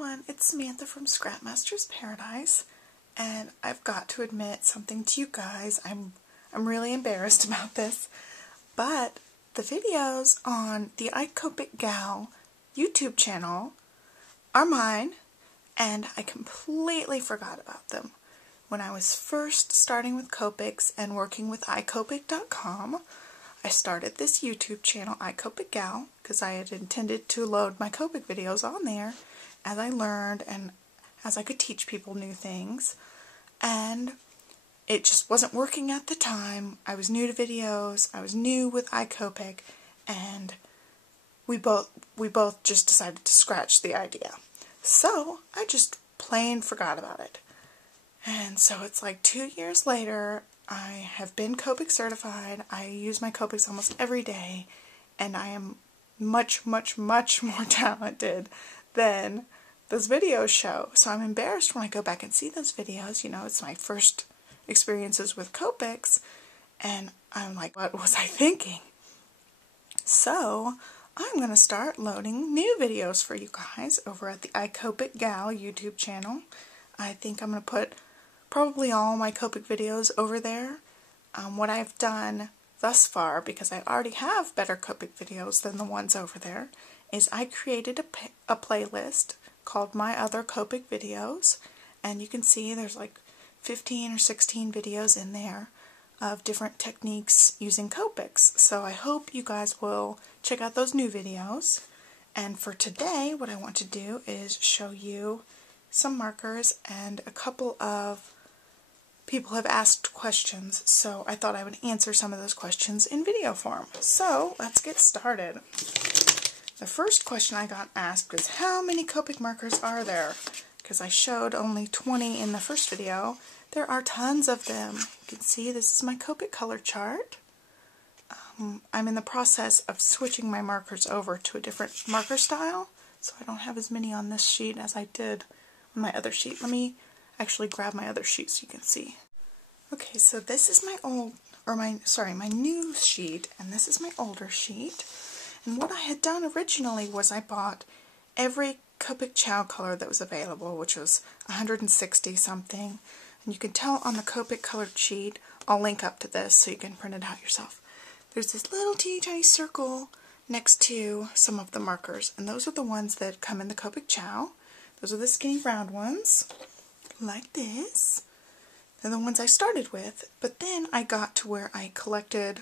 everyone, it's Samantha from Scrapmaster's Paradise, and I've got to admit something to you guys. I'm really embarrassed about this, but the videos on the Copic Gal YouTube channel are mine, and I completely forgot about them. When I was first starting with Copics and working with iCopic.com, I started this YouTube channel, Copic Gal, because I had intended to load my Copic videos on there as I learned and as I could teach people new things. And it just wasn't working at the time. I was new to videos, I was new with iCopic, and we both just decided to scratch the idea. So I just plain forgot about it. And so it's like 2 years later, I have been Copic certified. I use my Copics almost every day, and I am much, much, much more talented than those videos show. So I'm embarrassed when I go back and see those videos. You know, it's my first experiences with Copics, and I'm like, what was I thinking? So I'm going to start loading new videos for you guys over at the iCopic Gal YouTube channel. I think I'm going to put probably all my Copic videos over there. What I've done thus far, because I already have better Copic videos than the ones over there, is I created a playlist called My Other Copic Videos, and you can see there's like 15 or 16 videos in there of different techniques using Copics. So I hope you guys will check out those new videos. And for today, what I want to do is show you some markers, and a couple of people have asked questions, so I thought I would answer some of those questions in video form. So let's get started. The first question I got asked was, how many Copic markers are there? Because I showed only 20 in the first video. There are tons of them. You can see this is my Copic color chart. I'm in the process of switching my markers over to a different marker style, so I don't have as many on this sheet as I did on my other sheet. Let me actually grab my other sheet so you can see. Okay, so this is my my new sheet, and this is my older sheet. And what I had done originally was I bought every Copic Ciao color that was available, which was 160 something. And you can tell on the Copic colored sheet, I'll link up to this so you can print it out yourself. There's this little teeny tiny circle next to some of the markers, and those are the ones that come in the Copic Ciao. Those are the skinny round ones, like this. They're the ones I started with, but then I got to where I collected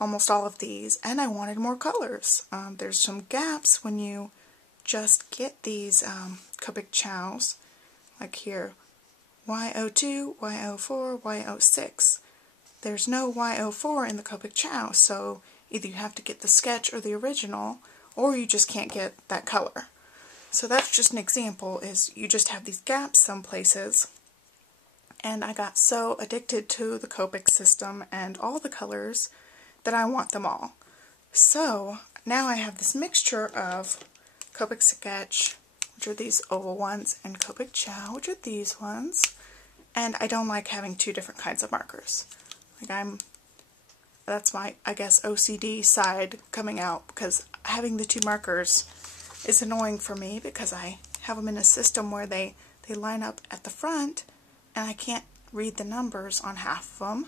almost all of these, and I wanted more colors. There's some gaps when you just get these Copic Ciaos, like here, Y02, Y04, Y06. There's no Y04 in the Copic Ciao, so either you have to get the sketch or the original, or you just can't get that color. So that's just an example, is you just have these gaps some places, and I got so addicted to the Copic system and all the colors that I want them all. So now I have this mixture of Copic Sketch, which are these oval ones, and Copic Ciao, which are these ones, and I don't like having two different kinds of markers. Like that's my, I guess, OCD side coming out, because having the two markers is annoying for me, because I have them in a system where they line up at the front and I can't read the numbers on half of them.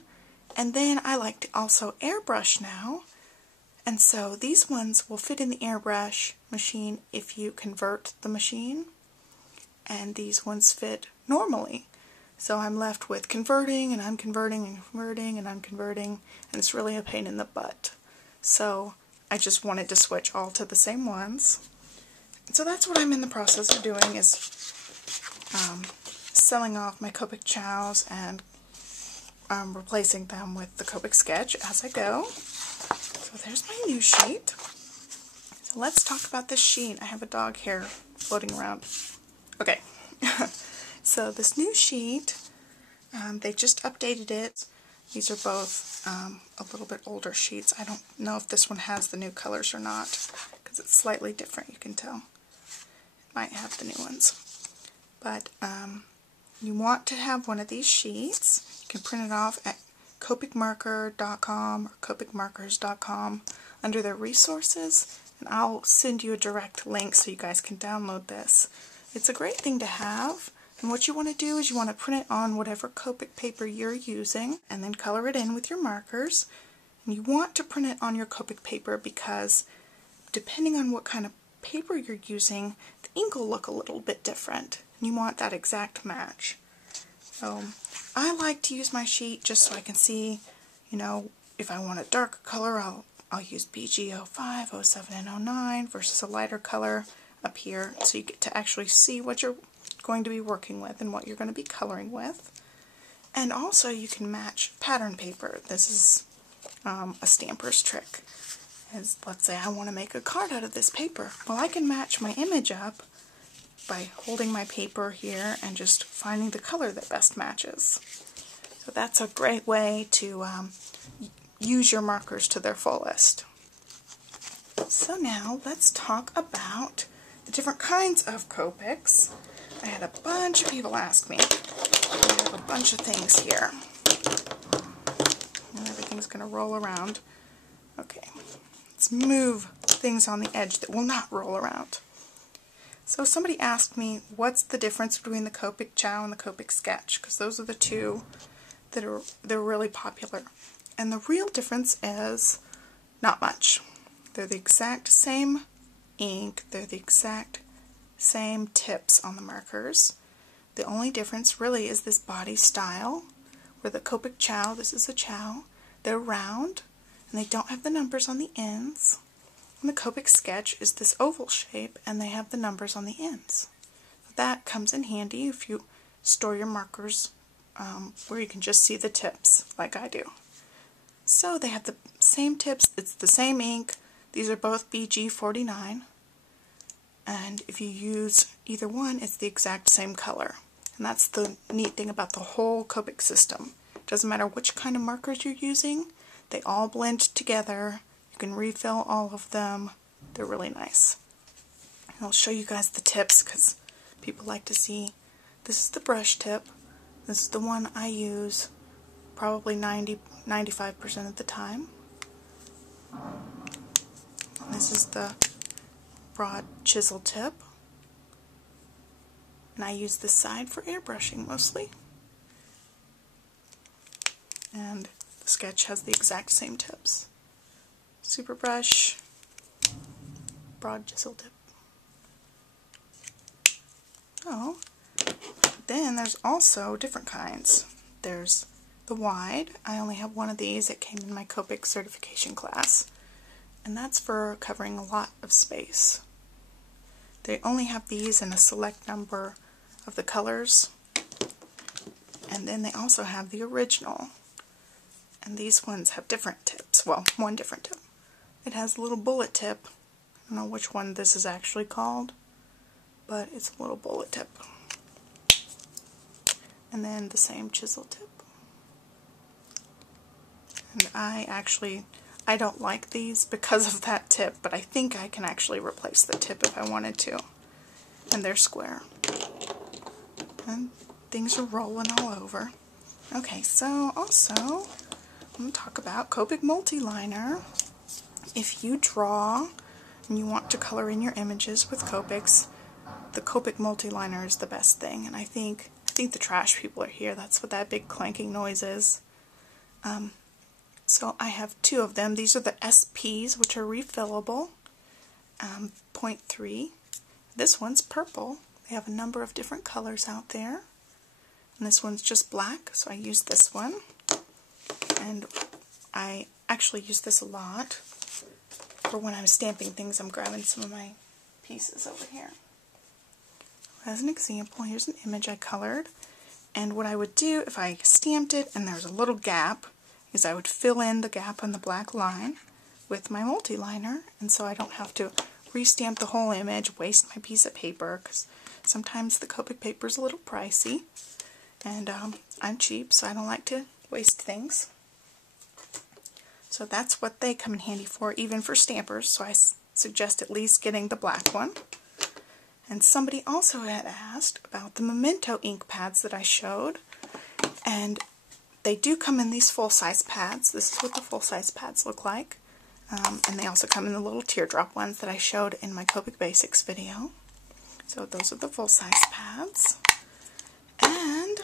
And then I like to also airbrush now, and so these ones will fit in the airbrush machine if you convert the machine, and these ones fit normally. So I'm left with converting and unconverting and converting and unconverting, and it's really a pain in the butt. So I just wanted to switch all to the same ones. So that's what I'm in the process of doing, is selling off my Copic Ciaos and replacing them with the Copic Sketch as I go. So there's my new sheet. So let's talk about this sheet. I have a dog hair floating around. Okay, so this new sheet, they just updated it. These are both a little bit older sheets. I don't know if this one has the new colors or not, because it's slightly different, you can tell. It might have the new ones. But you want to have one of these sheets. You can print it off at copicmarker.com or copicmarkers.com under their resources, and I'll send you a direct link so you guys can download this. it's a great thing to have. And what you want to do is you want to print it on whatever Copic paper you're using and then color it in with your markers. And you want to print it on your Copic paper because depending on what kind of paper you're using, the ink will look a little bit different. And you want that exact match. So I like to use my sheet just so I can see, you know, if I want a darker color, I'll use BG05, 07, and 09 versus a lighter color up here, so you get to actually see what you're going to be working with and what you're going to be coloring with. And also you can match pattern paper. This is a stamper's trick. Let's say I want to make a card out of this paper. Well, I can match my image up by holding my paper here and just finding the color that best matches. So that's a great way to use your markers to their fullest. So now let's talk about the different kinds of Copics. I had a bunch of people ask me. I have a bunch of things here. And everything's going to roll around. Okay, let's move things on the edge that will not roll around. So somebody asked me, what's the difference between the Copic Ciao and the Copic Sketch? Because those are the two that they're really popular. And the real difference is not much. They're the exact same ink, they're the exact same tips on the markers. The only difference really is this body style, where the Copic Ciao, this is a Ciao, they're round, and they don't have the numbers on the ends. And the Copic Sketch is this oval shape, and they have the numbers on the ends. That comes in handy if you store your markers where you can just see the tips, like I do. So they have the same tips, it's the same ink. These are both BG49, and if you use either one, it's the exact same color. And that's the neat thing about the whole Copic system. It doesn't matter which kind of markers you're using, they all blend together. You can refill all of them. They're really nice. And I'll show you guys the tips because people like to see. This is the brush tip. This is the one I use probably 95% of the time. And this is the broad chisel tip. And I use this side for airbrushing mostly. And the Sketch has the exact same tips. Super brush, broad chisel tip. Oh, then there's also different kinds. There's the wide. I only have one of these. It came in my Copic certification class. And that's for covering a lot of space. They only have these in a select number of the colors. And then they also have the original. And these ones have different tips. Well, one different tip. It has a little bullet tip. I don't know which one this is actually called, but it's a little bullet tip. And then the same chisel tip. And I don't like these because of that tip, but I think I can actually replace the tip if I wanted to. And they're square. And things are rolling all over. Okay, so also, I'm going to talk about Copic Multiliner. If you draw and you want to color in your images with Copics, the Copic Multiliner is the best thing. And I think the trash people are here. That's what that big clanking noise is. So I have two of them. These are the SPs, which are refillable. 0.3. This one's purple. They have a number of different colors out there. And this one's just black, so I use this one. And I actually use this a lot for when I'm stamping things. I'm grabbing some of my pieces over here. As an example, here's an image I colored. And what I would do if I stamped it and there's a little gap is I would fill in the gap on the black line with my multiliner, and so I don't have to restamp the whole image, waste my piece of paper, because sometimes the Copic paper is a little pricey, and I'm cheap, so I don't like to waste things. So that's what they come in handy for, even for stampers, so I suggest at least getting the black one. And somebody also had asked about the Memento Ink Pads that I showed, and they do come in these full-size pads. This is what the full-size pads look like. And they also come in the little teardrop ones that I showed in my Copic Basics video. So those are the full-size pads. And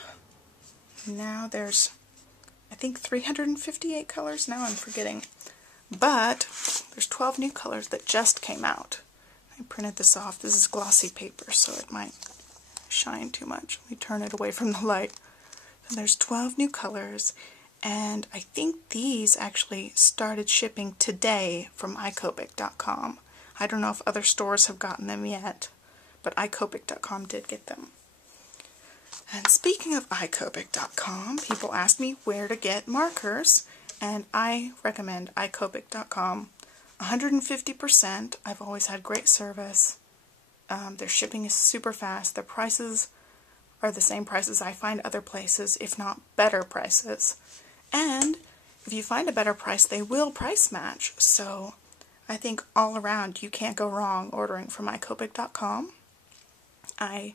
now there's, I think, 358 colors. Now I'm forgetting. But there's 12 new colors that just came out. I printed this off. This is glossy paper, so it might shine too much. Let me turn it away from the light. So there's 12 new colors, and I think these actually started shipping today from Copic.com. I don't know if other stores have gotten them yet, but Copic.com did get them. And speaking of Copic.com, people ask me where to get markers, and I recommend Copic.com. 150%. I've always had great service. Their shipping is super fast. Their prices are the same prices I find other places, if not better prices. And if you find a better price, they will price match. So I think all around you can't go wrong ordering from Copic.com. I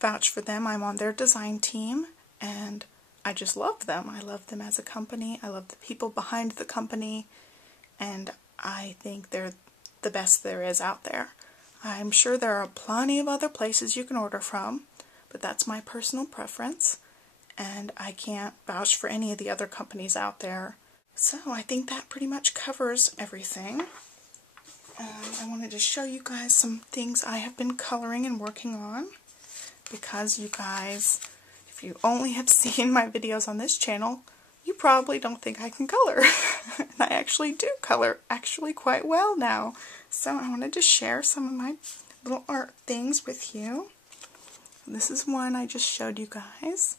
vouch for them. I'm on their design team, and I just love them. I love them as a company. I love the people behind the company, and I think they're the best there is out there. I'm sure there are plenty of other places you can order from, but that's my personal preference, and I can't vouch for any of the other companies out there. So I think that pretty much covers everything. I wanted to show you guys some things I have been coloring and working on, because you guys, if you only have seen my videos on this channel, you probably don't think I can color. And I actually do color quite well now. So I wanted to share some of my little art things with you. This is one I just showed you guys.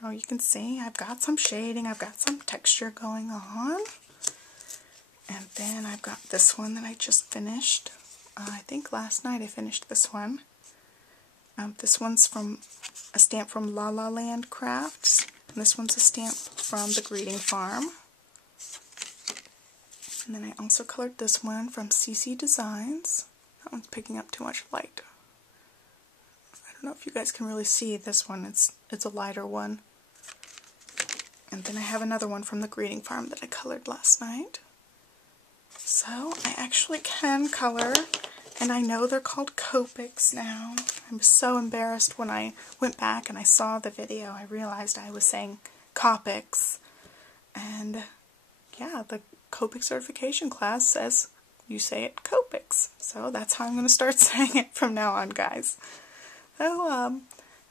So you can see I've got some shading, I've got some texture going on. And then I've got this one that I just finished. I think last night I finished this one. This one's from a stamp from La La Land Crafts. And this one's a stamp from the Greeting Farm. And then I also colored this one from CC Designs. That one's picking up too much light. I don't know if you guys can really see this one. It's a lighter one. And then I have another one from the Greeting Farm that I colored last night. So I actually can color, and I know they're called Copics now. I'm so embarrassed when I went back and I saw the video. I realized I was saying Copics. And yeah, the Copic certification class says you say it Copics. So that's how I'm going to start saying it from now on, guys. So,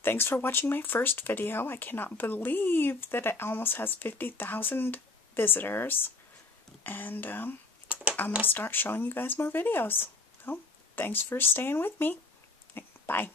thanks for watching my first video. I cannot believe that it almost has 50,000 visitors. And I'm going to start showing you guys more videos. So, thanks for staying with me. Bye.